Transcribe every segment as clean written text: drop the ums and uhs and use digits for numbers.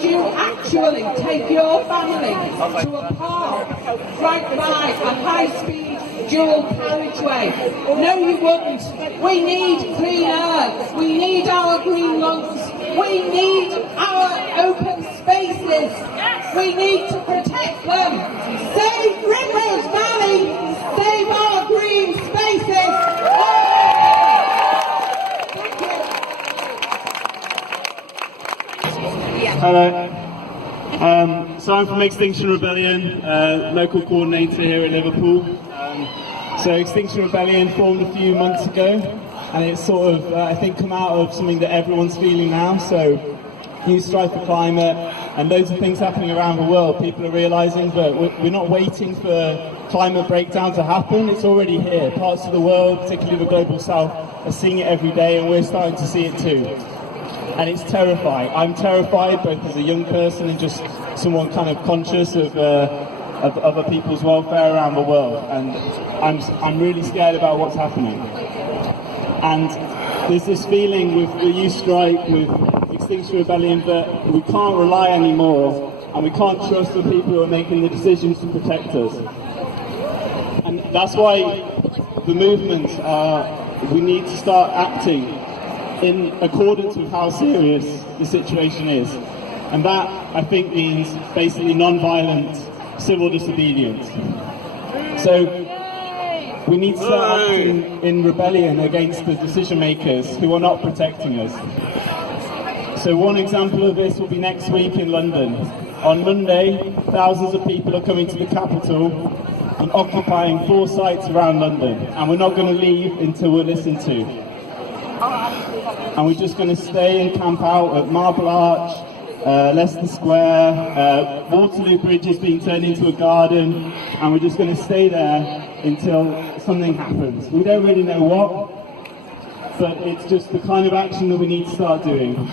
would you actually take your family to a park right by a high-speed dual carriageway? No, you wouldn't. We need clean air. We need our green lungs. We need our open spaces. We need to protect them. Save Rimrose Valley. Save our green spaces. Hello. So I'm from Extinction Rebellion, local coordinator here at Liverpool. So Extinction Rebellion formed a few months ago, and it's sort of, I think, come out of something that everyone's feeling now. So huge strife for climate and loads of things happening around the world. People are realising, but we're not waiting for climate breakdown to happen. It's already here. Parts of the world, particularly the global south, are seeing it every day, and we're starting to see it too. And it's terrifying. I'm terrified, both as a young person and just someone kind of conscious of other people's welfare around the world. And I'm really scared about what's happening. And there's this feeling with the youth strike, with Extinction Rebellion, that we can't rely anymore, and we can't trust the people who are making the decisions to protect us. And that's why the movement, we need to start acting in accordance with how serious the situation is. And that, I think, means basically non-violent civil disobedience. So we need to start acting in rebellion against the decision makers who are not protecting us. So one example of this will be next week in London. On Monday, thousands of people are coming to the capital and occupying 4 sites around London. And we're not going to leave until we're listened to. And we're just going to stay and camp out at Marble Arch, Leicester Square, Waterloo Bridge is being turned into a garden, and we're just going to stay there until something happens. We don't really know what, but it's just the kind of action that we need to start doing.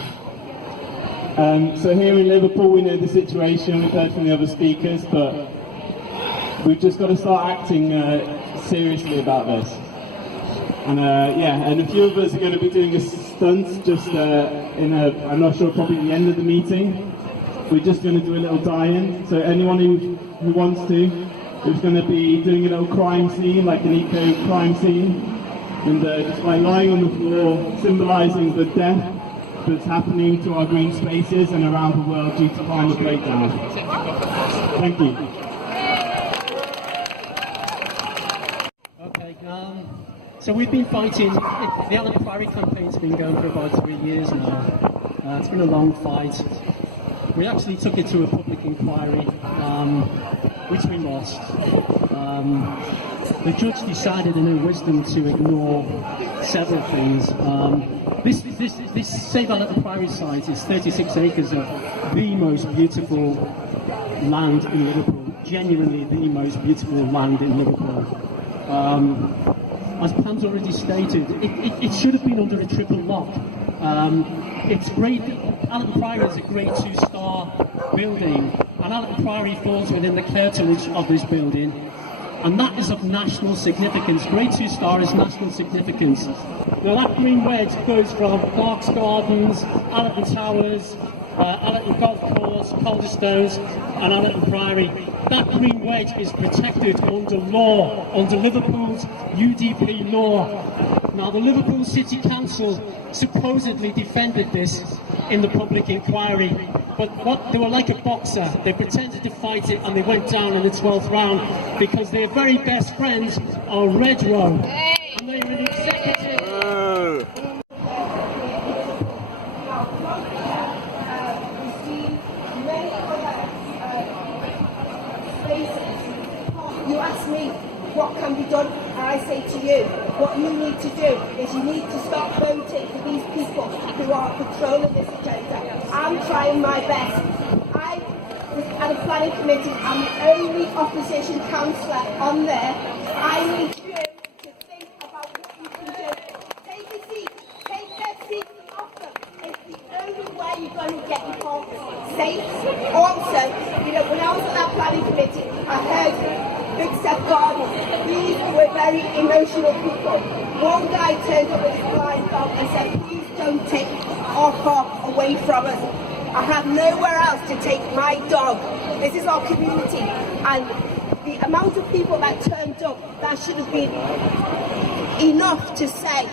So here in Liverpool, we know the situation, we've heard from the other speakers, but we've just got to start acting seriously about this. And and a few of us are going to be doing a stunt just I'm not sure, probably the end of the meeting. We're just going to do a little die-in. So anyone who wants to is going to be doing a little crime scene, like an eco crime scene. And just by lying on the floor, symbolising the death that's happening to our green spaces and around the world due to climate breakdown. Thank you. Okay. So we've been fighting, the Allen Priory campaign's been going for about 3 years now. It's been a long fight. We actually took it to a public inquiry, which we lost. The judge decided in her wisdom to ignore several things. This Save Allen Priory site is 36 acres of the most beautiful land in Liverpool, genuinely the most beautiful land in Liverpool. As Pam's already stated, it should have been under a triple lock. It's great. Allen Priory is a Grade 2-star building, and Allen Priory falls within the curtilage of this building, and that is of national significance. Grade 2-star is national significance. Now that green wedge goes from Clark's Gardens, Allerton Towers, Allerton Golf Course, Calderstones, and Allerton Priory. That green wedge is protected under law, under Liverpool's UDP law. Now the Liverpool City Council supposedly defended this in the public inquiry, but they were like a boxer. They pretended to fight it and they went down in the 12th round because their very best friends are Red Row, and they are an executive. You ask me what can be done, and I say to you, what you need to do is you need to stop voting for these people who are controlling this agenda. I'm trying my best. I was at a planning committee, I'm the only opposition councillor on there. I need you to think about what you can do. Take a seat, take their seats off them. It's the only way you're going to get your park safe. Also, when I was at that planning committee, I heard Big Step Gardens. These were very emotional people. One guy turned up with his blind dog and said, please don't take our park away from us. I have nowhere else to take my dog. This is our community, and the amount of people that turned up, that should have been enough to say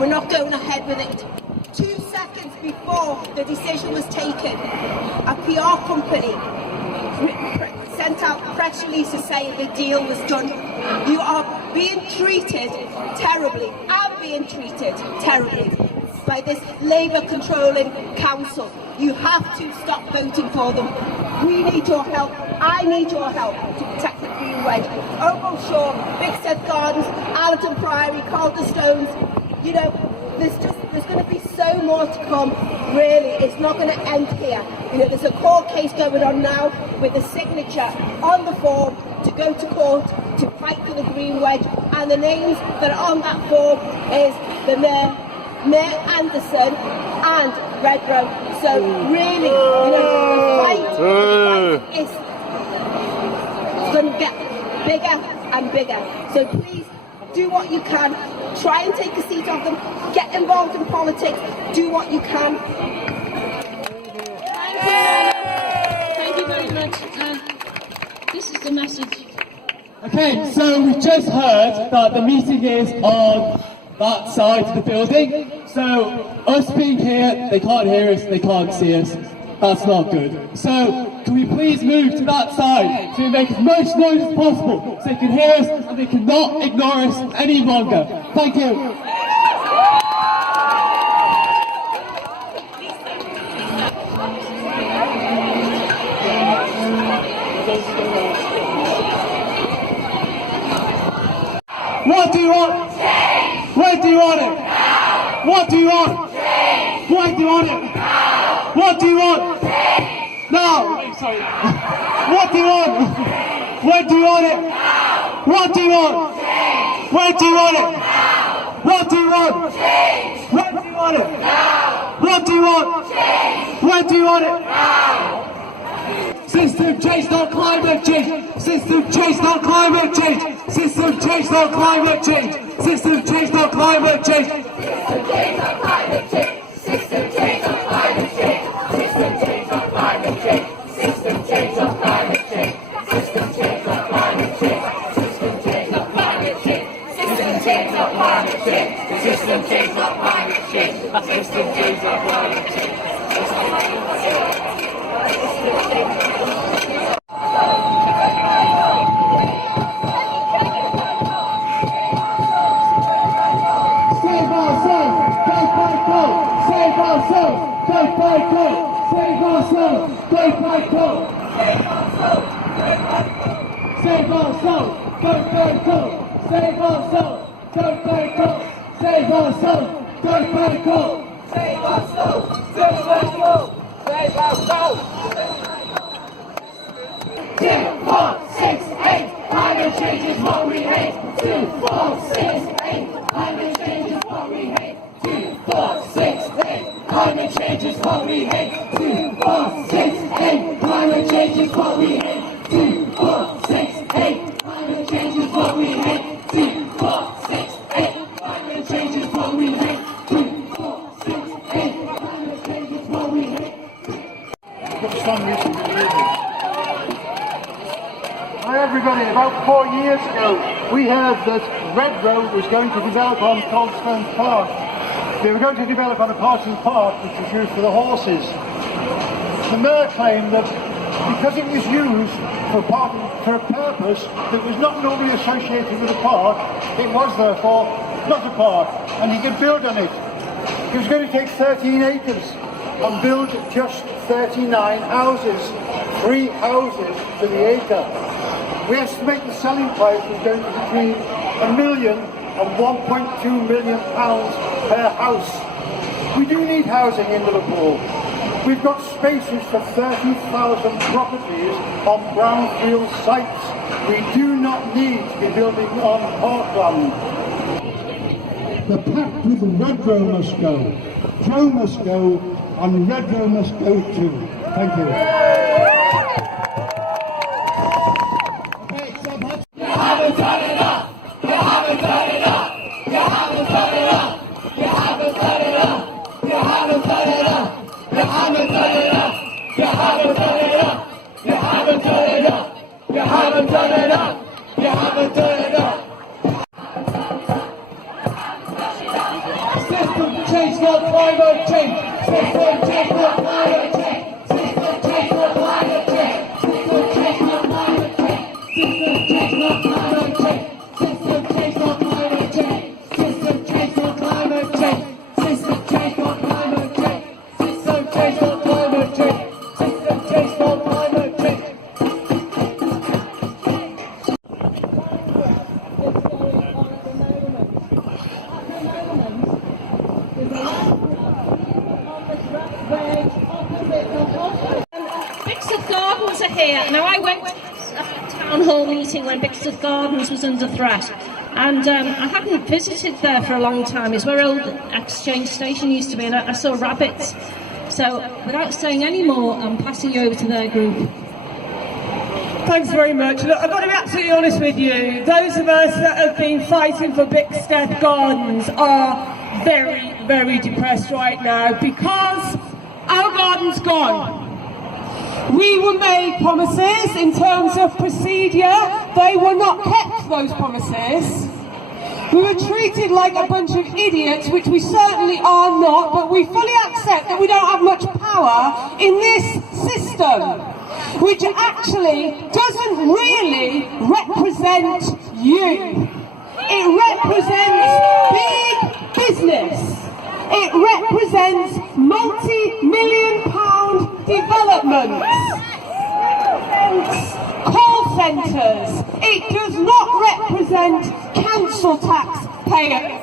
we're not going ahead with it. 2 seconds before the decision was taken, a PR company sent out press releases saying the deal was done. You are being treated terribly. I'm being treated terribly by this Labour-controlling council. You have to stop voting for them. We need your help. I need your help to protect the Green Wedge. Oval Shore, Big Seth Gardens, Allerton Priory, Calderstones. You know, there's going to be so more to come. Really, it's not going to end here. You know, there's a court case going on now with a signature on the form to go to court to fight for the Green Wedge, and the names that are on that form is the Mayor Anderson and Rimrose. So really, you know, the fight is going to get bigger and bigger. So please do what you can. Try and take a seat off them. Get involved in politics. Do what you can. Thank you very much. This is the message. Okay, so we just heard that the meeting is on that side of the building. So us being here, they can't hear us, they can't see us. That's not good. So can we please move to that side so we make as much noise as possible so they can hear us and they cannot ignore us any longer. Thank you. What do you want? Change. Where do you want it? Now. What do you want? Change. Where do you want it? Now. What do you want? Change. Now. Wait, sorry. What do you want? Where do you want it? Now. What do you want? Change. Where do you want it? Now. What do you want? Change. Where do you want it? Now. What do you want? Change. Where do you want it? Now. System change, not climate change. System change, not climate change. System change, not climate change. System change, not climate change. System change, not climate change. System change, not climate change. System change, not climate change. System change, not climate change. System change, not climate change. System change, not climate change. System change, not climate change. System change, not climate change. System change, not climate change. Save ourselves, don't fight cold. Save ourselves, don't fight cold. Save ourselves, don't fight cold. Save ourselves, don't fight cold. Save ourselves, don't fight cold. Save ourselves, don't fight cold. Save ourselves, don't fight cold. Save ourselves. 2, 4, 6, 8. Climate change is what we hate. 2, 4, 6, 8. Climate change is what we hate. 2, 4, 6, 8. Climate change is what we hate. 2, 4, 6, 8. Climate change is what we hate. 2, 4, 6, 8. Climate change is what we hate. 2, 4, 6, 8. Climate change is what we hate. 2, 4, 6, 8. Climate change is what we hate. Hi everybody, about 4 years ago we heard that Rimrose was going to develop on Calderstones Park. They were going to develop on a part of the park which was used for the horses. The mayor claimed that because it was used for a purpose that was not normally associated with a park, it was therefore not a park and he could build on it. He was going to take 13 acres and build just 39 houses, 3 houses to the acre. We estimate the selling price was going to be between £1 million and £1.2 million per house. We do need housing in Liverpool. We've got spaces for 30,000 properties on brownfield sites. We do not need to be building on parkland. The pact with Rimrose must go. Crow must go, and Rimrose must go too. Thank you. You haven't done enough! You haven't done enough! You haven't done enough! You haven't done enough! You haven't done enough! You haven't done enough! You haven't done enough. You haven't done enough. You haven't done enough. You haven't done enough. System change, not climate change. System change, not climate change. System change, not climate change. System change, not climate change. System change, not climate change. System change, not climate change. System change, not climate change. System change, not climate change. System change, not climate change. System change, not climate change. Bixworth Gardens are here. Now, I went to a town hall meeting when Bixworth Gardens was under threat, and I hadn't visited there for a long time. It's where old Exchange Station used to be, and I saw rabbits. So, without saying any more, I'm passing you over to their group. Thanks very much. Look, I've got to be absolutely honest with you. Those of us that have been fighting for Bixworth Gardens are very, very depressed right now because our garden's gone. We were made promises in terms of procedure. They were not kept, those promises. We were treated like a bunch of idiots, which we certainly are not, but we fully accept that we don't have much power in this system, which actually doesn't really represent you. It represents big business. It represents multi-million-pound developments. Call centres. It does not represent council taxpayers.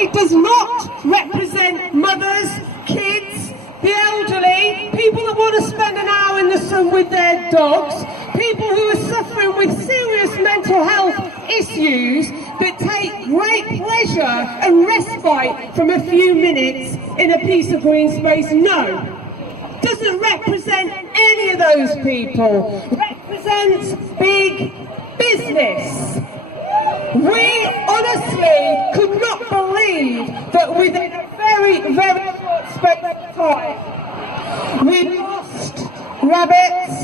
It does not represent mothers, kids, the elderly, people that want to spend an hour in the sun with their dogs, people who are suffering with serious mental health issues that take great pleasure and respite from a few minutes in a piece of green space. No, doesn't represent any of those people. Represents big business. We honestly could not believe that within a very, very short space of time we lost rabbits,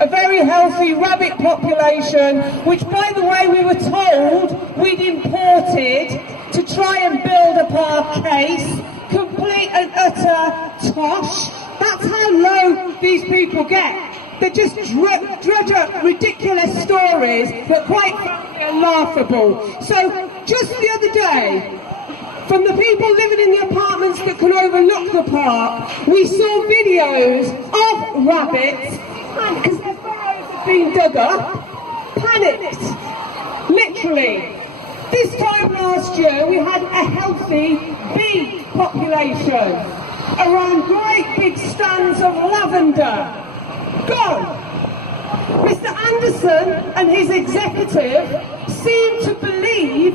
a very healthy rabbit population, which, by the way, we were told we'd imported to try and build up our case. Complete and utter tosh. That's how low these people get. They just dredge up ridiculous stories that quite frankly are laughable. So, just the other day, from the people living in the apartments that can overlook the park, we saw videos of rabbits, because their burrows have been dug up, panicked, literally. This time last year we had a healthy bee population, around great big stands of lavender. Gone. Mr. Anderson and his executive seem to believe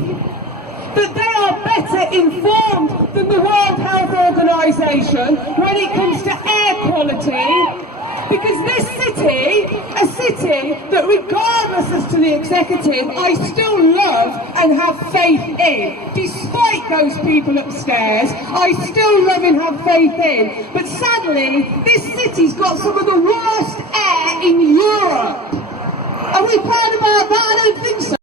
that they are better informed than the World Health Organization when it comes to air quality, because this city, a city that regardless as to the executive, I still love and have faith in. Despite those people upstairs, I still love and have faith in. But sadly, this city's got some of the worst air in Europe. Are we proud about that? I don't think so.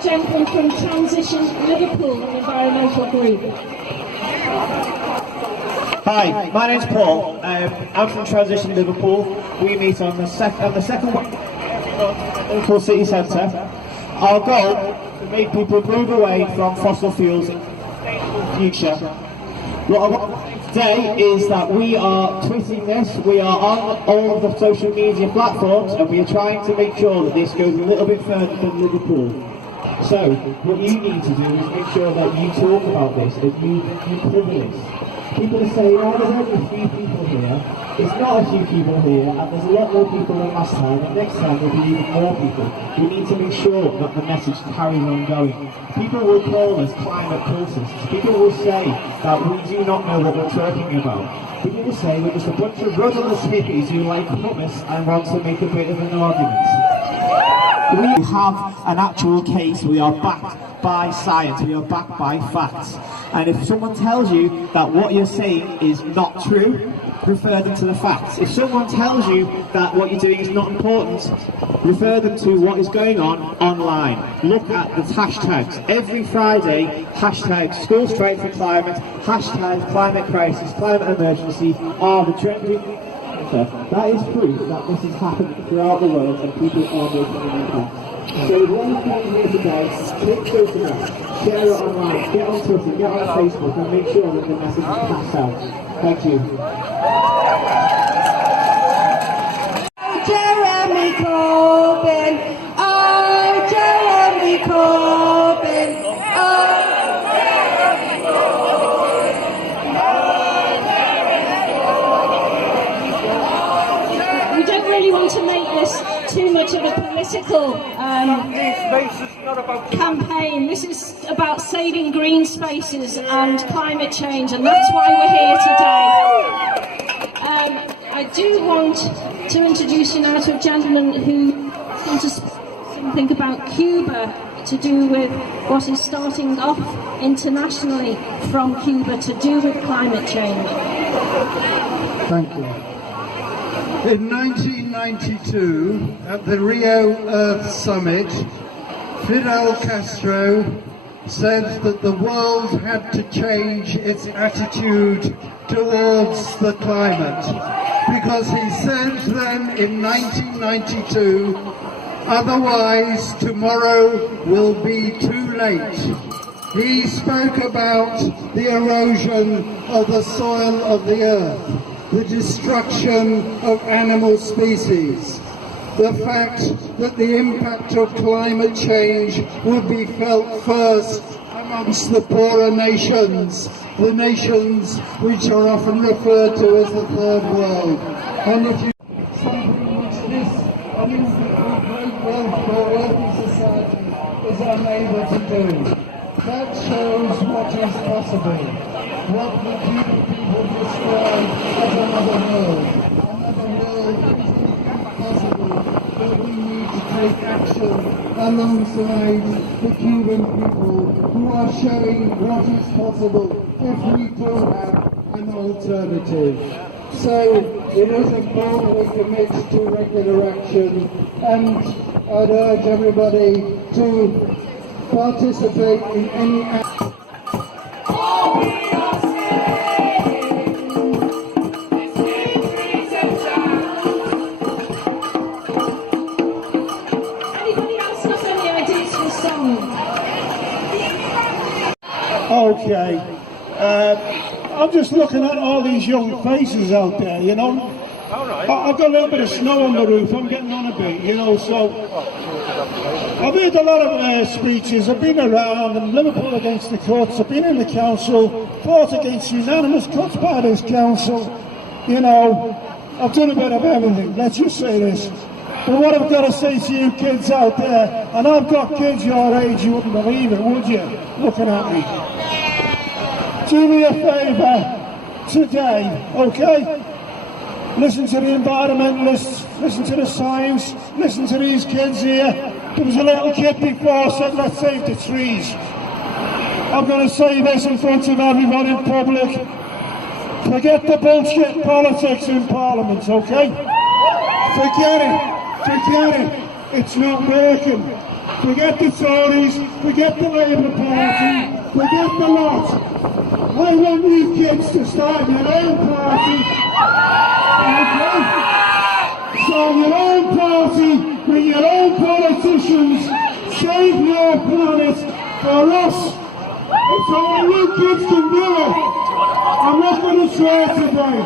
Gentleman from Transition Liverpool, an environmental group. Hi, my name's Paul. I'm from Transition Liverpool. We meet on the second Liverpool City Centre. Our goal is to make people move away from fossil fuels in the future. What I want to say today is that we are tweeting this, we are on all of the social media platforms, and we are trying to make sure that this goes a little bit further than Liverpool. So what you need to do is make sure that you talk about this, that you cover this. People are saying, oh, there's only a few people here. There's not a few people here, and there's a lot more people than last time, and next time there'll be even more people. We need to make sure that the message carries on going. People will call us climate cultists. People will say that we do not know what we're talking about. People will say we're just a bunch of rudderless hippies who like hummus and want to make a bit of an argument. We have an actual case. We are backed by science. We are backed by facts. And if someone tells you that what you're saying is not true, refer them to the facts. If someone tells you that what you're doing is not important, refer them to what is going on online. Look at the hashtags. Every Friday, hashtag school strike for climate, hashtag climate crisis, climate emergency are the trending. That is proof that this is happening throughout the world and people are making an impact. So if one thing here today, take photographs, share it online, get on Twitter, get on Facebook and make sure that the message is passed out. Thank you. Jeremy Corbyn, oh Jeremy Corbyn, oh Jeremy Corbyn. We don't really want to make this too much of a political campaign. This is about saving green spaces and climate change, and that's why we're here today. I do want to introduce you now to a gentleman who wants to speak something about Cuba to do with what is starting off internationally from Cuba to do with climate change. Thank you. In 1992, at the Rio Earth Summit, Fidel Castro said that the world had to change its attitude towards the climate, because he said then in 1992, otherwise tomorrow will be too late. He spoke about the erosion of the soil of the earth, the destruction of animal species, the fact that the impact of climate change would be felt first amongst the poorer nations, the nations which are often referred to as the third world. And if you something which this great wealth or wealthy society is unable to do, that shows what is possible, what the Cuban people describe as another world. Another world is possible, but we need to take action alongside the Cuban people who are showing what is possible if we do have an alternative. So it is important we commit to regular action, and I'd urge everybody to participate in any action. Okay, I'm just looking at all these young faces out there, you know. I've got a little bit of snow on the roof, I'm getting on a bit, you know, so I've heard a lot of speeches, I've been around, and Liverpool against the cuts, I've been in the council, fought against unanimous cuts by this council, you know, I've done a bit of everything, let's just say this. But what I've got to say to you kids out there, and I've got kids your age, you wouldn't believe it, would you, looking at me? Do me a favour today, okay? Listen to the environmentalists, listen to the science, listen to these kids here. There was a little kid before said, let's save the trees. I'm going to say this in front of everyone in public. Forget the bullshit politics in Parliament, okay? Forget it, it's not working. Forget the Tories, forget the Labour Party, forget the lot. I want you kids to start your own party, okay? So your own party, with your own politicians, save your planet for us. If only you kids can do it. I'm not going to swear today.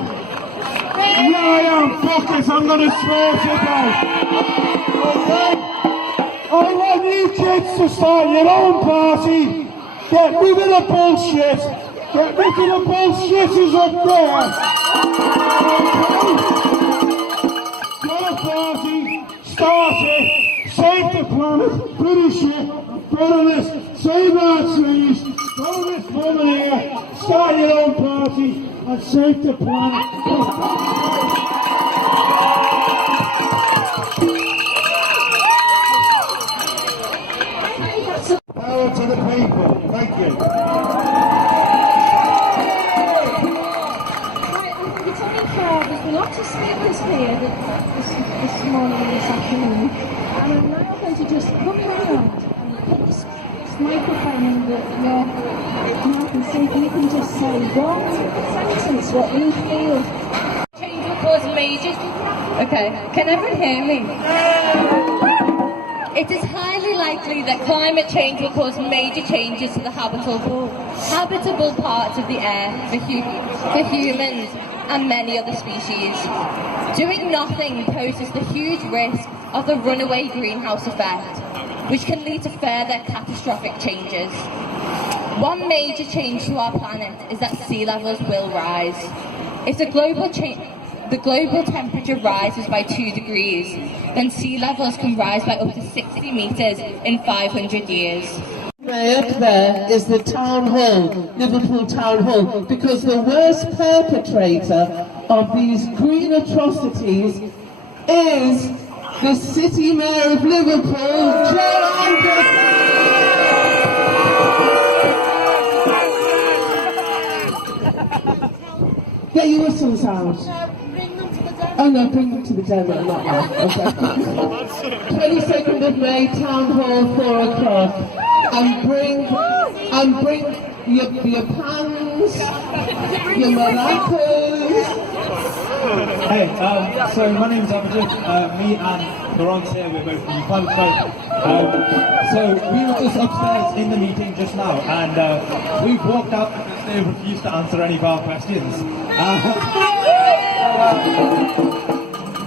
Yeah, I am, fuckers, I'm going to swear today. Okay? I want you kids to start your own party. Get rid of the bullshit. Get rid of the bullshitters up there. Get a party. Start it. Save the planet. Finish it. Follow this. Save our trees. Follow this woman here. Start your own party and save the planet. Power to the people. Thank you. It's only fair, there's been lots of speakers here this morning and this afternoon, and I'm now going to just come round and put this microphone in your mouth and see if you can just say one sentence what you feel. Change will cause major... Okay, can everyone hear me? It is highly likely that climate change will cause major changes to the habitable parts of the air for humans and many other species. Doing nothing poses the huge risk of the runaway greenhouse effect, which can lead to further catastrophic changes. One major change to our planet is that sea levels will rise. If the global temperature rises by 2 degrees, then sea levels can rise by up to 60 metres in 500 years. Up there is the town hall, Liverpool Town Hall, because the worst perpetrator of these green atrocities is the City Mayor of Liverpool, Get your whistles out. Oh no, bring them to the demo, not now. Okay. 22nd of May, Town Hall, 4 o'clock. And bring your pans, your maracas. Hey, so my name's Abhijit. Me and Laurence here, we're both from Calderstones. So we were just upstairs in the meeting just now, and we've walked out because they refused to answer any of our questions.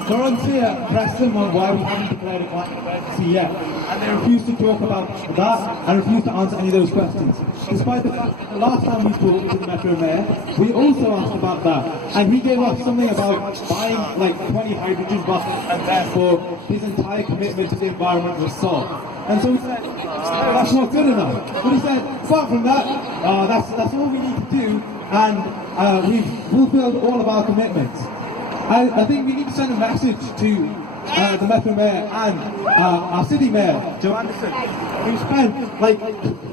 Laurence here pressed them on why we haven't declared a climate emergency yet, and they refused to talk about that and refused to answer any of those questions. Despite the fact that the last time we talked to the Metro Mayor, we also asked about that, and he gave us something about buying like 20 hydrogen buses, and therefore his entire commitment to the environment was solved. And so we said, that's not good enough. But he said, apart from that, that's all we need to do, and we've fulfilled all of our commitments. I think we need to send a message to the Metro Mayor and our City Mayor, Joe Anderson, who spent like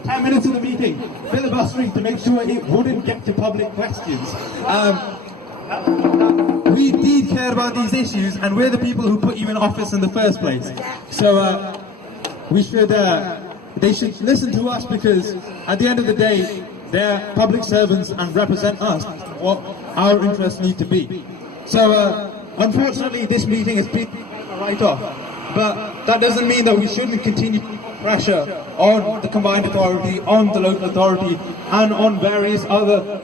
10 minutes of the meeting filibustering to make sure it wouldn't get to public questions. We indeed care about these issues, and we're the people who put you in office in the first place. So they should listen to us, because at the end of the day, they're public servants and represent us, what our interests need to be. So, unfortunately, this meeting has been a write-off, but that doesn't mean that we shouldn't continue to put pressure on the combined authority, on the local authority, and on various other.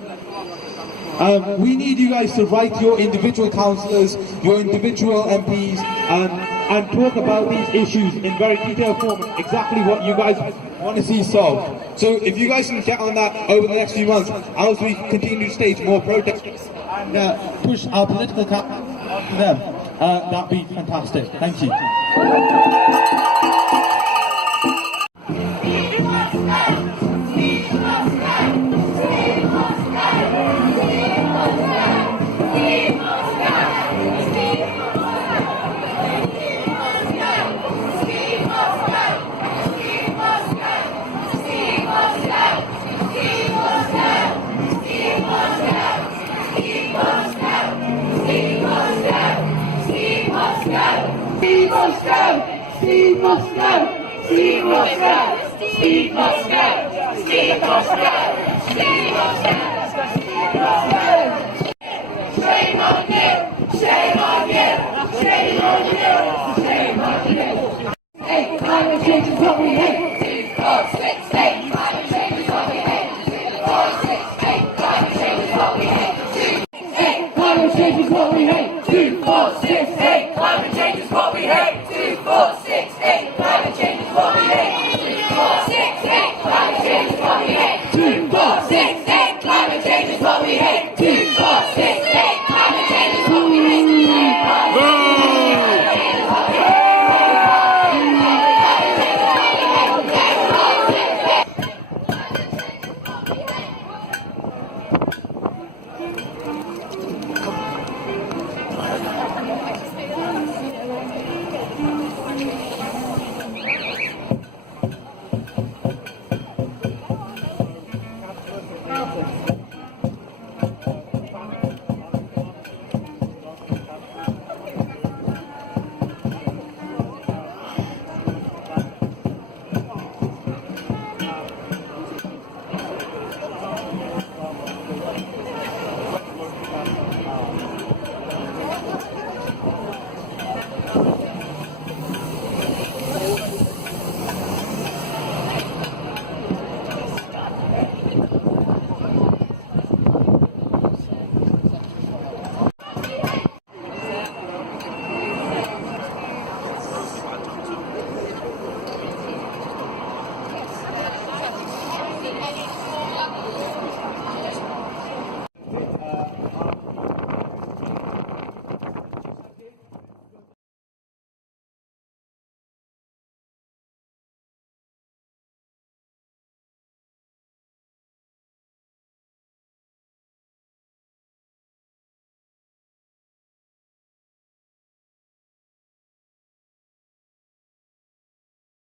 We need you guys to write your individual councillors, your individual MPs, and talk about these issues in very detailed form, exactly what you guys want to see solved. So if you guys can get on that over the next few months, as we continue to stage more protests and push our political capital onto them, that'd be fantastic. Thank you. Steve must go! Steve must go! Steve must go! Steve must go! Steve must go! Steve must go! Steve must go! Shame on you! Shame on you! Shame on you! Shame on you! Hey, climate change is what we hate! 2, 4, 6, 8, climate change is what we hate! 2, 4, 6, 8, climate change is what we hate! 2, 8, climate change is what we hate! 2, 4, 6, 8, climate change is what we hate! 2, 4, 6, 8.